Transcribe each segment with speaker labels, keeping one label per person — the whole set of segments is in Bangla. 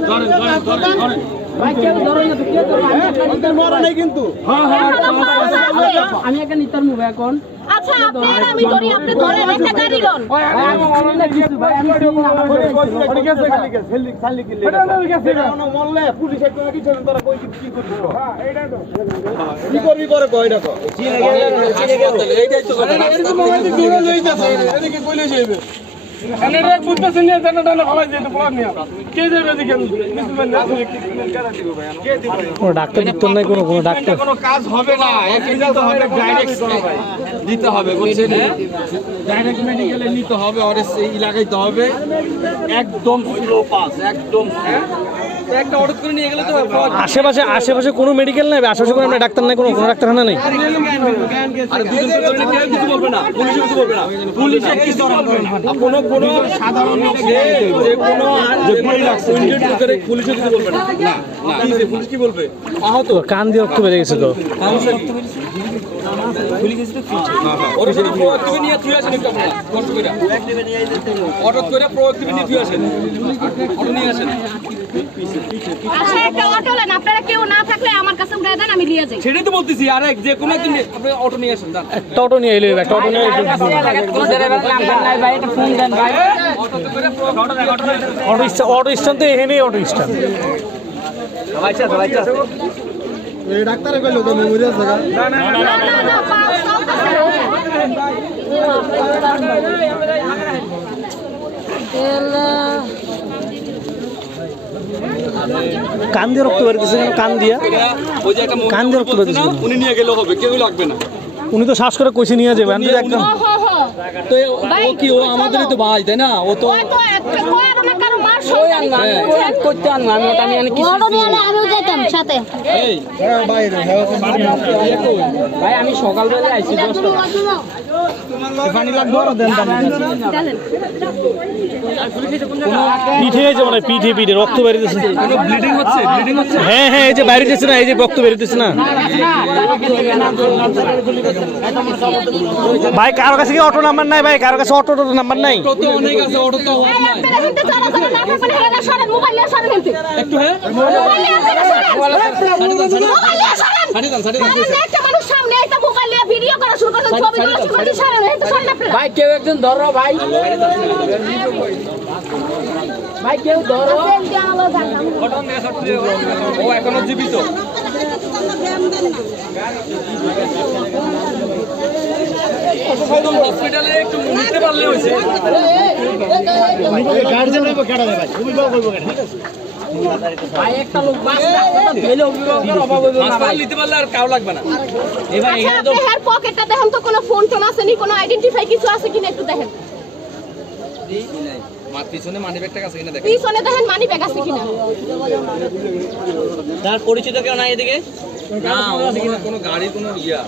Speaker 1: ধরেন ধরেন ধরেন ধরেন আমি একটা নিতার মুভ এখন
Speaker 2: আচ্ছা আপনার আমি ধরি আপনি ধরেন একটা গাড়ি লন
Speaker 3: কোনো ডাক্তার নাই কোনো কোনো ডাক্তার।
Speaker 4: কোনো কাজ হবে না একে নিতে হবে ডাইরেক্ট নিতে হবে বুঝছেন? ডাইরেক্ট মেডিকেলে নিতে হবে আর এই লাগাইতে হবে। একদম স্লো পাস একদম
Speaker 3: আশেপাশে আশেপাশে কোনো মেডিকেল নাই আশেপাশে কোনো আপনার ডাক্তার নাই কোনো কোনো ডাক্তারখানা নেই।
Speaker 4: আরে দুজন করে ধরে কেউ কিছু বলবে না পুলিশ কিছু বলবে না। পুলিশে কিছু বলবে না। আর কোনো কোনো সাধারণ লোক যে যে কোনো যে গুলি লাগছে ইনজুরি করে পুলিশে কিছু বলবে না। না না। কি যে পুলিশ কি বলবে? আহত
Speaker 3: তো কান দিয়ে রক্ত বেড়ে গেছে তো।
Speaker 4: অটো করে প্রোয়াক্টিভে নিয়ে তুই আসেন অটো নিয়ে আসেন
Speaker 2: আচ্ছা একটা অটো লেন আপনারা কেউ না থাকলে আমার কাছে উঠে দেন আমি নিয়ে যাই।
Speaker 4: সেটাই তো বলতেছি আর এক যে কোনো আপনি অটো নিয়ে আসেন
Speaker 3: একটা অটো নিয়ে এলো একটা অটো নিয়ে
Speaker 1: ফোন দেন ভাই।
Speaker 3: অটো স্ট্যান্ড অটো স্ট্যান্ড তো এখানে অটো স্ট্যান্ড
Speaker 2: না না না পাঁচ
Speaker 3: কান দিয়ে রক্ত বেরোতেছে কেন? কান দিয়া। কান দিয়ে রক্ত বেরোতেছে
Speaker 4: উনি নিয়ে গেলেও হবে কেউই লাগবে না।
Speaker 3: উনি তো শ্বাস করে কইছে নিয়ে যাবে আমি তো একদম
Speaker 4: তো ও কি ও আমাদেরই তো ভাই তাই না? ও তো
Speaker 1: করতে আনব? আমি ওটা আমি কিছু
Speaker 2: আমিও যেতাম সাথে।
Speaker 1: ভাই আমি সকালবেলা আইছি দশটা।
Speaker 3: পিঠে হয়েছে মানে পিঠে পিঠে রক্ত বেরিয়েছে।
Speaker 4: কোনো ব্লিডিং হচ্ছে? ব্লিডিং হচ্ছে?
Speaker 3: হ্যাঁ হ্যাঁ এই যে বাইরে যাচ্ছে না এই যে রক্ত বেরিয়েছে না। ভাই কারও কাছে কি অটো নাম্বার নাই? ভাই কারও কাছে অটো অটো নাম্বার নাই
Speaker 4: অটো তো অনেক আছে অটো তো অভাব নাই
Speaker 2: আপনারা কিন্তু চলাচল না করবেন হেলে সরেন মোবাইল নিয়ে সরেন কিন্তু
Speaker 4: একটু হ্যাঁ।
Speaker 2: মোবাইল নিয়ে সরেন মোবাইল নিয়ে সরেন
Speaker 4: ছাড়ি দেন ছাড়ি দেন
Speaker 2: কারণ একটা মানুষ সামনে একটা মোবাইল নিয়ে ভিডিও করা শুরু করছে ছবি তোলা শুরু করছে সরেন এই তো সরেন আপনারা
Speaker 1: ভাই কেউ একজন ধরো ভাই। ভাই কেউ ধরো।
Speaker 4: ও এখনও জীবিত। হসপিটালে একটু নিতে পারলে হয়েছে। পিছনে মানি ব্যাগটা আছে কিনা দেখেন
Speaker 2: পিছনে দেখেন মানি ব্যাগ আছে কিনা
Speaker 1: তার পরিচিত কেউ নাই এদিকে
Speaker 4: না কোনো- গাড়ি। কোনো ইয়া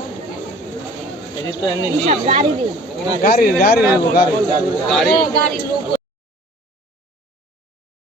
Speaker 2: গাড়ি গাড়ি
Speaker 4: গাড়ি।
Speaker 2: গাড়ির লোক